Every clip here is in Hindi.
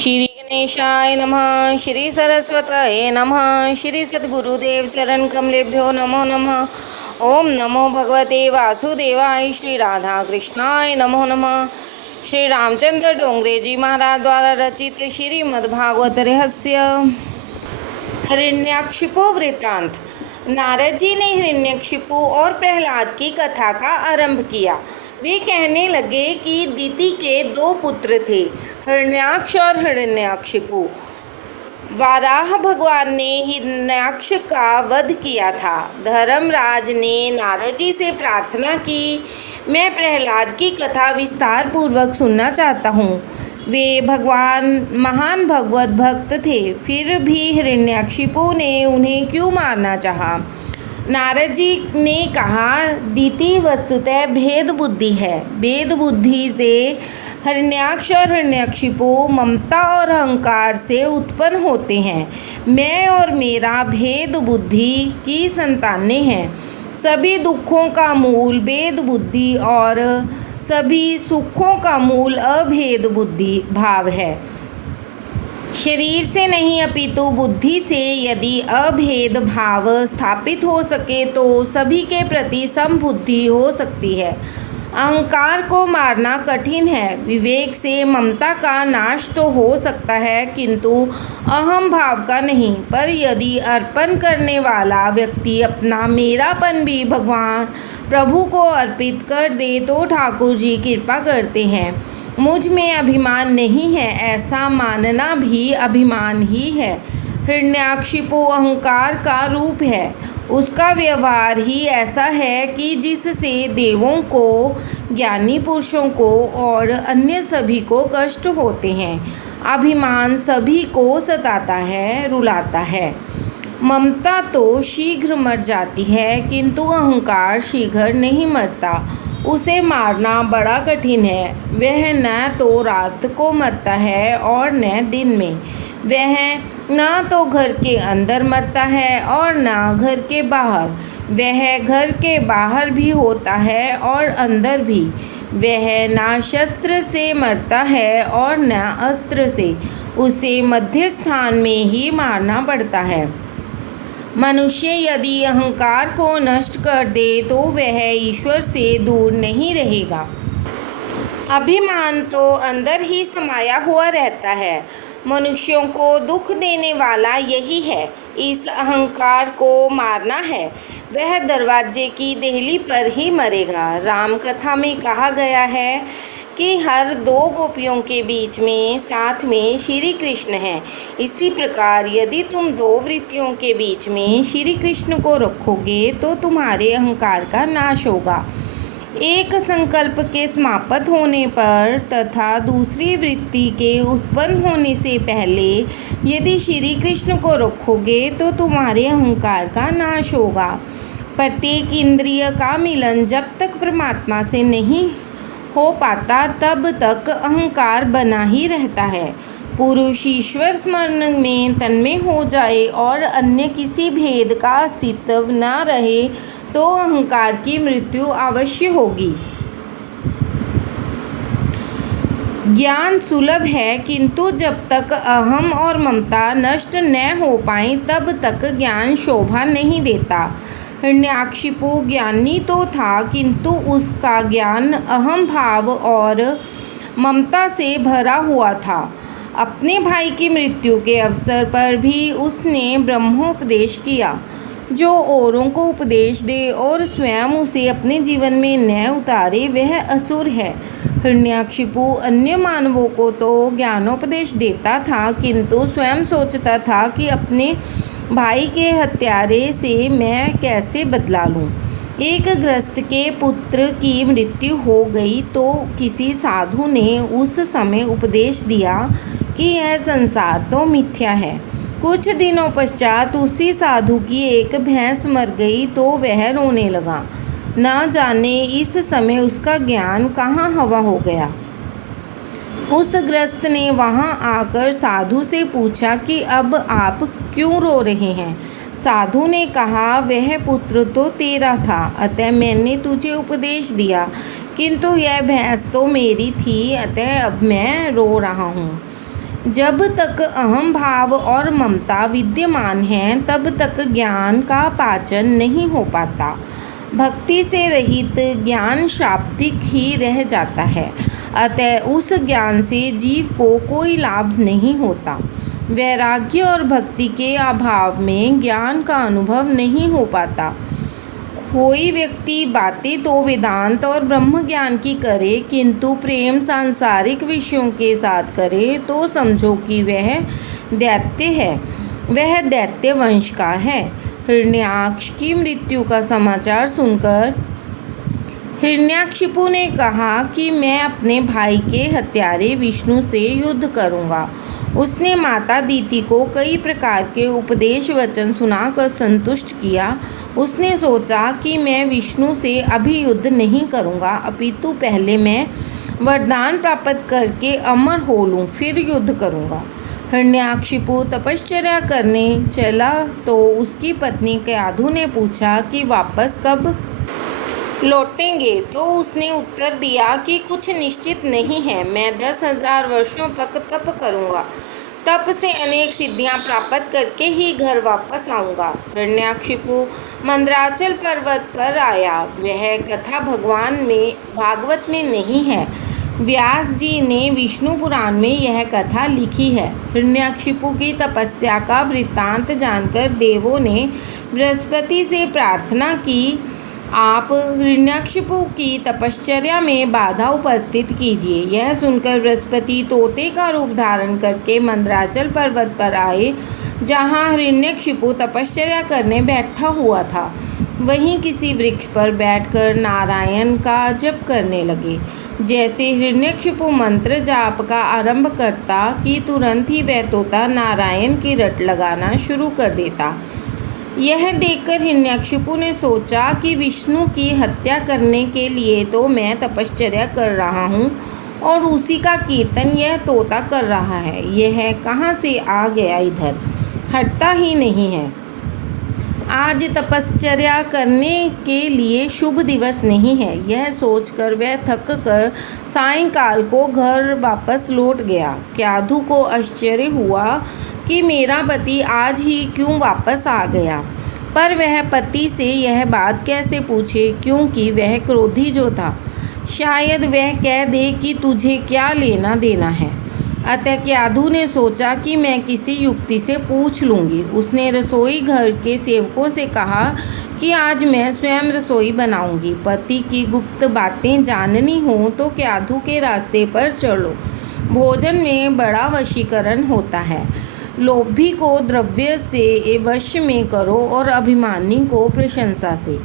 श्री गणेशाय नमः। श्री सरस्वतये नमः। श्री सद्गुरुदेव चरण कमलेभ्यो नमो नमः। ओम नमो भगवते वासुदेवाय। श्री राधा कृष्णाय नमो नमः। श्री रामचंद्र डोंगरे जी महाराज द्वारा रचित श्रीमद्भागवत रहस्य हिरण्यकशिपु वृत्तांत। नारद जी ने हिरण्यकशिपु और प्रहलाद की कथा का आरंभ किया। वे कहने लगे कि दिति के दो पुत्र थे, हिरण्याक्ष और हिरण्यकशिपु। वाराह भगवान ने हिरण्याक्ष का वध किया था। धर्मराज ने नारद जी से प्रार्थना की, मैं प्रहलाद की कथा विस्तार पूर्वक सुनना चाहता हूँ। वे भगवान महान भगवत भक्त थे, फिर भी हिरण्यकशिपु ने उन्हें क्यों मारना चाहा? नारद जी ने कहा, दिति वस्तुतः भेद बुद्धि है। भेद बुद्धि से हिरण्याक्ष और हिरण्यकशिपु ममता और अहंकार से उत्पन्न होते हैं। मैं और मेरा भेद बुद्धि की संतानें हैं। सभी दुखों का मूल भेद बुद्धि और सभी सुखों का मूल अभेद बुद्धि भाव है। शरीर से नहीं अपितु बुद्धि से यदि अभेद भाव स्थापित हो सके तो सभी के प्रति समबुद्धि हो सकती है। अहंकार को मारना कठिन है। विवेक से ममता का नाश तो हो सकता है, किंतु अहम भाव का नहीं। पर यदि अर्पण करने वाला व्यक्ति अपना मेरापन भी भगवान प्रभु को अर्पित कर दे तो ठाकुर जी कृपा करते हैं। मुझ में अभिमान नहीं है, ऐसा मानना भी अभिमान ही है। हिरण्याकशिपु अहंकार का रूप है। उसका व्यवहार ही ऐसा है कि जिससे देवों को, ज्ञानी पुरुषों को और अन्य सभी को कष्ट होते हैं। अभिमान सभी को सताता है, रुलाता है। ममता तो शीघ्र मर जाती है, किंतु अहंकार शीघ्र नहीं मरता। उसे मारना बड़ा कठिन है। वह न तो रात को मरता है और न दिन में। वह न तो घर के अंदर मरता है और न घर के बाहर। वह घर के बाहर भी होता है और अंदर भी। वह न शस्त्र से मरता है और न अस्त्र से। उसे मध्य स्थान में ही मारना पड़ता है। मनुष्य यदि अहंकार को नष्ट कर दे तो वह ईश्वर से दूर नहीं रहेगा। अभिमान तो अंदर ही समाया हुआ रहता है। मनुष्यों को दुख देने वाला यही है। इस अहंकार को मारना है। वह दरवाजे की देहली पर ही मरेगा। राम कथा में कहा गया है कि हर दो गोपियों के बीच में साथ में श्री कृष्ण हैं। इसी प्रकार यदि तुम दो वृत्तियों के बीच में श्री कृष्ण को रखोगे तो तुम्हारे अहंकार का नाश होगा। एक संकल्प के समाप्त होने पर तथा दूसरी वृत्ति के उत्पन्न होने से पहले यदि श्री कृष्ण को रखोगे तो तुम्हारे अहंकार का नाश होगा। प्रत्येक इंद्रिय का मिलन जब तक परमात्मा से नहीं हो पाता तब तक अहंकार बना ही रहता है। पुरुष ईश्वर स्मरण में तन्मय हो जाए और अन्य किसी भेद का अस्तित्व न रहे तो अहंकार की मृत्यु अवश्य होगी। ज्ञान सुलभ है, किंतु जब तक अहम और ममता नष्ट न हो पाए तब तक ज्ञान शोभा नहीं देता। हिरण्याकशिपु ज्ञानी तो था, किंतु उसका ज्ञान अहम भाव और ममता से भरा हुआ था। अपने भाई की मृत्यु के अवसर पर भी उसने ब्रह्मोपदेश किया। जो औरों को उपदेश दे और स्वयं उसे अपने जीवन में न उतारे वह असुर है। हिरण्याकशिपु अन्य मानवों को तो ज्ञानोपदेश देता था, किंतु स्वयं सोचता था कि अपने भाई के हत्यारे से मैं कैसे बदला लूँ। एक गृहस्थ के पुत्र की मृत्यु हो गई तो किसी साधु ने उस समय उपदेश दिया कि यह संसार तो मिथ्या है। कुछ दिनों पश्चात उसी साधु की एक भैंस मर गई तो वह रोने लगा। न जाने इस समय उसका ज्ञान कहाँ हवा हो गया। उस गृहस्थ ने वहां आकर साधु से पूछा कि अब आप क्यों रो रहे हैं। साधु ने कहा, वह पुत्र तो तेरा था, अतः मैंने तुझे उपदेश दिया, किंतु यह भैंस तो मेरी थी, अतः अब मैं रो रहा हूँ। जब तक अहम भाव और ममता विद्यमान हैं तब तक ज्ञान का पाचन नहीं हो पाता। भक्ति से रहित ज्ञान शाब्दिक ही रह जाता है, अतः उस ज्ञान से जीव को कोई लाभ नहीं होता। वैराग्य और भक्ति के अभाव में ज्ञान का अनुभव नहीं हो पाता। कोई व्यक्ति बातें तो वेदांत और ब्रह्म ज्ञान की करे, किंतु प्रेम सांसारिक विषयों के साथ करे तो समझो कि वह दैत्य है, वह दैत्य वंश का है। हिरण्याक्ष की मृत्यु का समाचार सुनकर हिरण्याक्षिपु ने कहा कि मैं अपने भाई के हत्यारे विष्णु से युद्ध करूंगा। उसने माता दीति को कई प्रकार के उपदेश वचन सुनाकर संतुष्ट किया। उसने सोचा कि मैं विष्णु से अभी युद्ध नहीं करूंगा, अपितु पहले मैं वरदान प्राप्त करके अमर हो लूं, फिर युद्ध करूंगा। हिरण्याक्षिपु तपश्चर्या करने चला तो उसकी पत्नी क्याधु ने पूछा कि वापस कब लौटेंगे, तो उसने उत्तर दिया कि कुछ निश्चित नहीं है, मैं 10,000 वर्षों तक तप करूंगा, तप से अनेक सिद्धियां प्राप्त करके ही घर वापस आऊंगा। हिरण्याक्षिपु मंदराचल पर्वत पर आया। वह कथा भागवत में नहीं है, व्यास जी ने विष्णु पुराण में यह कथा लिखी है। हिरण्याक्षिपु की तपस्या का वृत्तांत जानकर देवों ने बृहस्पति से प्रार्थना की, आप हिरण्याक्षिपु की तपश्चर्या में बाधा उपस्थित कीजिए। यह सुनकर बृहस्पति तोते का रूप धारण करके मंदराचल पर्वत पर आए, जहाँ हिरण्याक्षिपु तपश्चर्या करने बैठा हुआ था। वहीं किसी वृक्ष पर बैठकर नारायण का जप करने लगे। जैसे हिरण्याक्षिपु मंत्र जाप का आरंभ करता कि तुरंत ही वह तोता नारायण की रट लगाना शुरू कर देता। यह देखकर हिरण्याक्षिपु ने सोचा कि विष्णु की हत्या करने के लिए तो मैं तपश्चर्या कर रहा हूँ और उसी का कीर्तन यह तोता कर रहा है। यह कहाँ से आ गया, इधर हटता ही नहीं है। आज तपश्चर्या करने के लिए शुभ दिवस नहीं है। यह सोचकर वह थक कर सायंकाल को घर वापस लौट गया। क्याधु को आश्चर्य हुआ कि मेरा पति आज ही क्यों वापस आ गया, पर वह पति से यह बात कैसे पूछे, क्योंकि वह क्रोधी जो था। शायद वह कह दे कि तुझे क्या लेना देना है। अतः क्याधु ने सोचा कि मैं किसी युक्ति से पूछ लूँगी। उसने रसोई घर के सेवकों से कहा कि आज मैं स्वयं रसोई बनाऊंगी। पति की गुप्त बातें जाननी हो तो क्याधु के रास्ते पर चलो। भोजन में बड़ा वशीकरण होता है। लोभी को द्रव्य से वश में करो और अभिमानी को प्रशंसा से।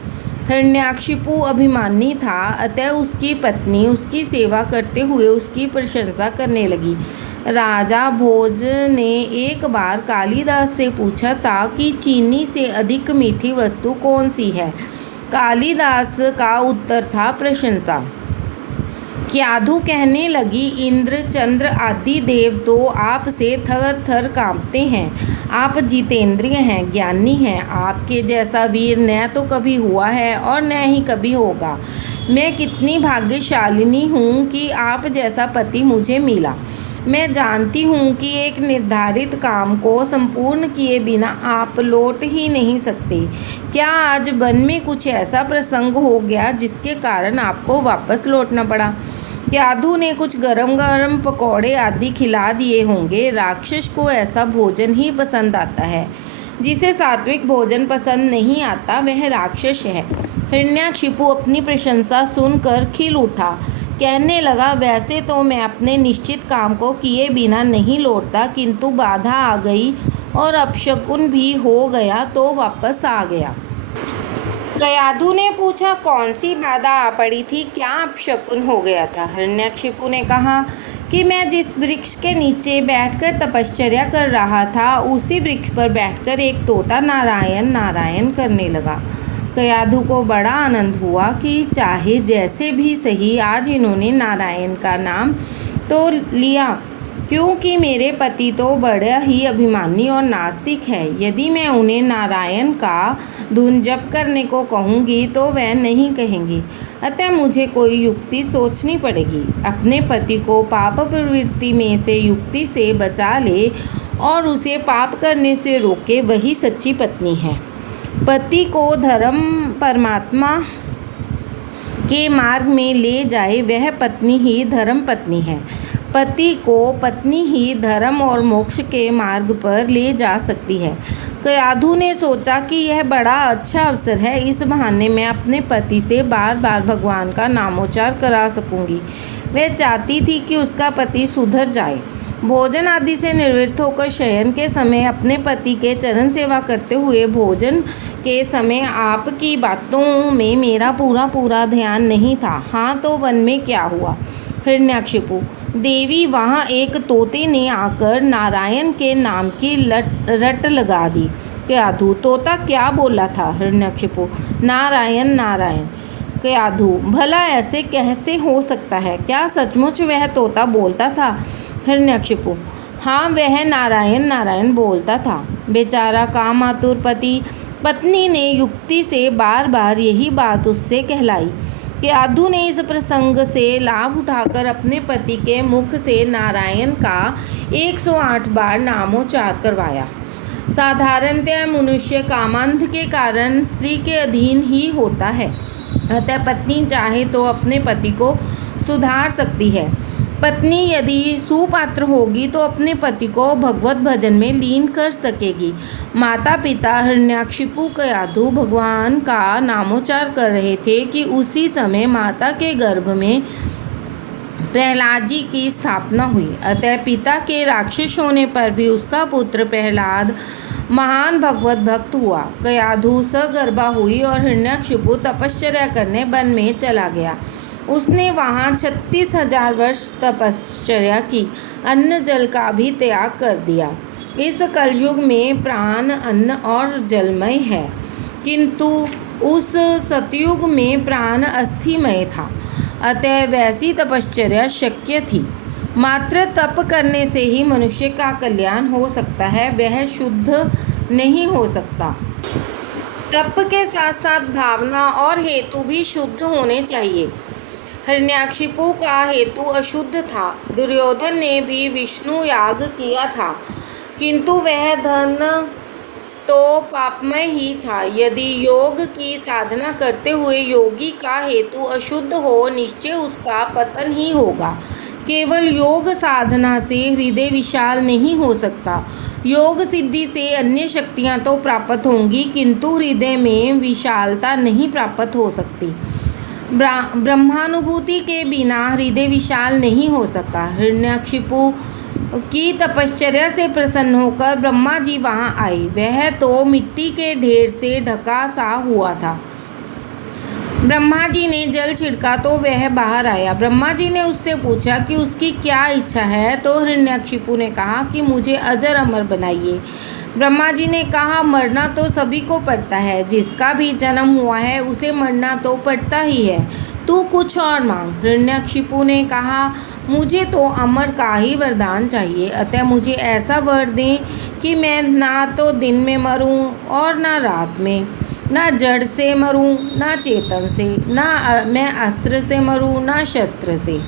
हिरण्याक्षिपु अभिमानी था, अतः उसकी पत्नी उसकी सेवा करते हुए उसकी प्रशंसा करने लगी। राजा भोज ने एक बार कालिदास से पूछा था कि चीनी से अधिक मीठी वस्तु कौन सी है। कालिदास का उत्तर था प्रशंसा। क्याधु कहने लगी, इंद्र चंद्र आदि देव तो आपसे थर थर कांपते हैं। आप जितेंद्रिय हैं, ज्ञानी हैं। आपके जैसा वीर न तो कभी हुआ है और न ही कभी होगा। मैं कितनी भाग्यशालिनी हूँ कि आप जैसा पति मुझे मिला। मैं जानती हूँ कि एक निर्धारित काम को संपूर्ण किए बिना आप लौट ही नहीं सकते। क्या आज वन में कुछ ऐसा प्रसंग हो गया जिसके कारण आपको वापस लौटना पड़ा? क्याधु ने कुछ गरम गरम पकौड़े आदि खिला दिए होंगे। राक्षस को ऐसा भोजन ही पसंद आता है। जिसे सात्विक भोजन पसंद नहीं आता वह राक्षस है। हिरण्याक्षिपु अपनी प्रशंसा सुनकर खिल उठा। कहने लगा, वैसे तो मैं अपने निश्चित काम को किए बिना नहीं लौटता, किंतु बाधा आ गई और अपशकुन भी हो गया तो वापस आ गया। क्याधु ने पूछा, कौन सी बाधा आ पड़ी थी, क्या अपशकुन हो गया था? हिरण्याक्षिपु ने कहा कि मैं जिस वृक्ष के नीचे बैठकर तपश्चर्या कर रहा था, उसी वृक्ष पर बैठकर एक तोता नारायण नारायण करने लगा। क्याधु को बड़ा आनंद हुआ कि चाहे जैसे भी सही, आज इन्होंने नारायण का नाम तो लिया। क्योंकि मेरे पति तो बड़ा ही अभिमानी और नास्तिक है। यदि मैं उन्हें नारायण का धुन जप करने को कहूँगी तो वह नहीं कहेंगी। अतः मुझे कोई युक्ति सोचनी पड़ेगी। अपने पति को पाप प्रवृत्ति में से युक्ति से बचा ले और उसे पाप करने से रोके, वही सच्ची पत्नी है। पति को धर्म परमात्मा के मार्ग में ले जाए, वह पत्नी ही धर्म पत्नी है। पति को पत्नी ही धर्म और मोक्ष के मार्ग पर ले जा सकती है। कयाधु ने सोचा कि यह बड़ा अच्छा अवसर है। इस बहाने मैं अपने पति से बार बार भगवान का नामोच्चार करा सकूंगी। वह चाहती थी कि उसका पति सुधर जाए। भोजन आदि से निवृत्त होकर शयन के समय अपने पति के चरण सेवा करते हुए भोजन के समय आपकी बातों में मेरा पूरा ध्यान नहीं था। हाँ, तो वन में क्या हुआ? हिरण्याक्षिपु देवी, वहाँ एक तोते ने आकर नारायण के नाम की रट लगा दी। कयाधु, तोता क्या बोला था? हिरण्याक्षिपु, नारायण नारायण। कयाधु, भला ऐसे कैसे हो सकता है? क्या सचमुच वह तोता बोलता था? हिरण्याक्षिपु, हाँ, वह नारायण नारायण बोलता था। बेचारा कामातुर पति। पत्नी ने युक्ति से बार बार यही बात उससे कहलाई। कयाधु ने इस प्रसंग से लाभ उठाकर अपने पति के मुख से नारायण का 108 बार नामोच्चार करवाया। साधारणतः मनुष्य कामांध के कारण स्त्री के अधीन ही होता है। अतः पत्नी चाहे तो अपने पति को सुधार सकती है। पत्नी यदि सुपात्र होगी तो अपने पति को भगवत भजन में लीन कर सकेगी। माता पिता हिरण्याक्षिपु कयाधु भगवान का नामोच्चार कर रहे थे कि उसी समय माता के गर्भ में प्रहलाद जी की स्थापना हुई। अतः पिता के राक्षस होने पर भी उसका पुत्र प्रहलाद महान भगवत भक्त हुआ। कयाधु सगर्भा हुई और हिरण्याक्षिपु तपश्चर्या करने वन में चला गया। उसने वहाँ 36,000 वर्ष तपश्चर्या की। अन्न जल का भी त्याग कर दिया। इस कलयुग में प्राण अन्न और जलमय है, किंतु उस सतयुग में प्राण अस्थिमय था। अतः वैसी तपश्चर्या शक्य थी। मात्र तप करने से ही मनुष्य का कल्याण हो सकता है, वह शुद्ध नहीं हो सकता। तप के साथ साथ भावना और हेतु भी शुद्ध होने चाहिए। हिरण्याक्षिपु का हेतु अशुद्ध था। दुर्योधन ने भी विष्णु याग किया था, किंतु वह धन तो पापमय ही था। यदि योग की साधना करते हुए योगी का हेतु अशुद्ध हो, निश्चय उसका पतन ही होगा। केवल योग साधना से हृदय विशाल नहीं हो सकता। योग सिद्धि से अन्य शक्तियाँ तो प्राप्त होंगी, किंतु हृदय में विशालता नहीं प्राप्त हो सकती। ब्रह्मानुभूति के बिना हृदय विशाल नहीं हो सका। हिरण्याक्षिपु की तपश्चर्या से प्रसन्न होकर ब्रह्मा जी वहाँ आए। वह तो मिट्टी के ढेर से ढका सा हुआ था। ब्रह्मा जी ने जल छिड़का तो वह बाहर आया। ब्रह्मा जी ने उससे पूछा कि उसकी क्या इच्छा है, तो हिरण्याक्षिपु ने कहा कि मुझे अजर अमर बनाइए। ब्रह्मा जी ने कहा, मरना तो सभी को पड़ता है, जिसका भी जन्म हुआ है उसे मरना तो पड़ता ही है, तू कुछ और मांग। हिरण्याक्षिपु ने कहा, मुझे तो अमर का ही वरदान चाहिए। अतः मुझे ऐसा वर दें कि मैं ना तो दिन में मरूं और ना रात में, ना जड़ से मरूं ना चेतन से, ना मैं अस्त्र से मरूं ना शस्त्र से।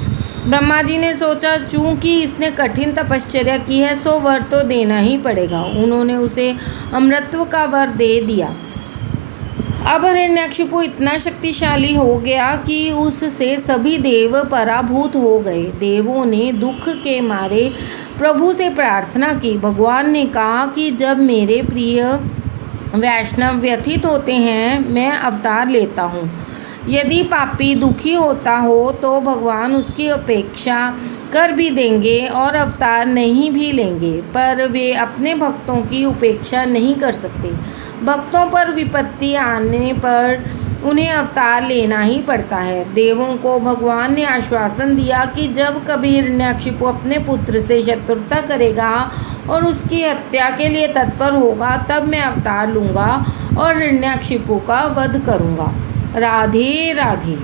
ब्रह्मा जी ने सोचा, चूंकि इसने कठिन तपश्चर्या की है, सो वर तो देना ही पड़ेगा। उन्होंने उसे अमृतत्व का वर दे दिया। अब हिरण्याक्षिपु इतना शक्तिशाली हो गया कि उससे सभी देव पराभूत हो गए। देवों ने दुख के मारे प्रभु से प्रार्थना की। भगवान ने कहा कि जब मेरे प्रिय वैष्णव व्यथित होते हैं, मैं अवतार लेता हूँ। यदि पापी दुखी होता हो तो भगवान उसकी अपेक्षा कर भी देंगे और अवतार नहीं भी लेंगे, पर वे अपने भक्तों की उपेक्षा नहीं कर सकते। भक्तों पर विपत्ति आने पर उन्हें अवतार लेना ही पड़ता है। देवों को भगवान ने आश्वासन दिया कि जब कभी हिरण्याक्षिपु अपने पुत्र से शत्रुता करेगा और उसकी हत्या के लिए तत्पर होगा, तब मैं अवतार लूँगा और हिरण्याक्षिपु का वध करूँगा। राधे राधे।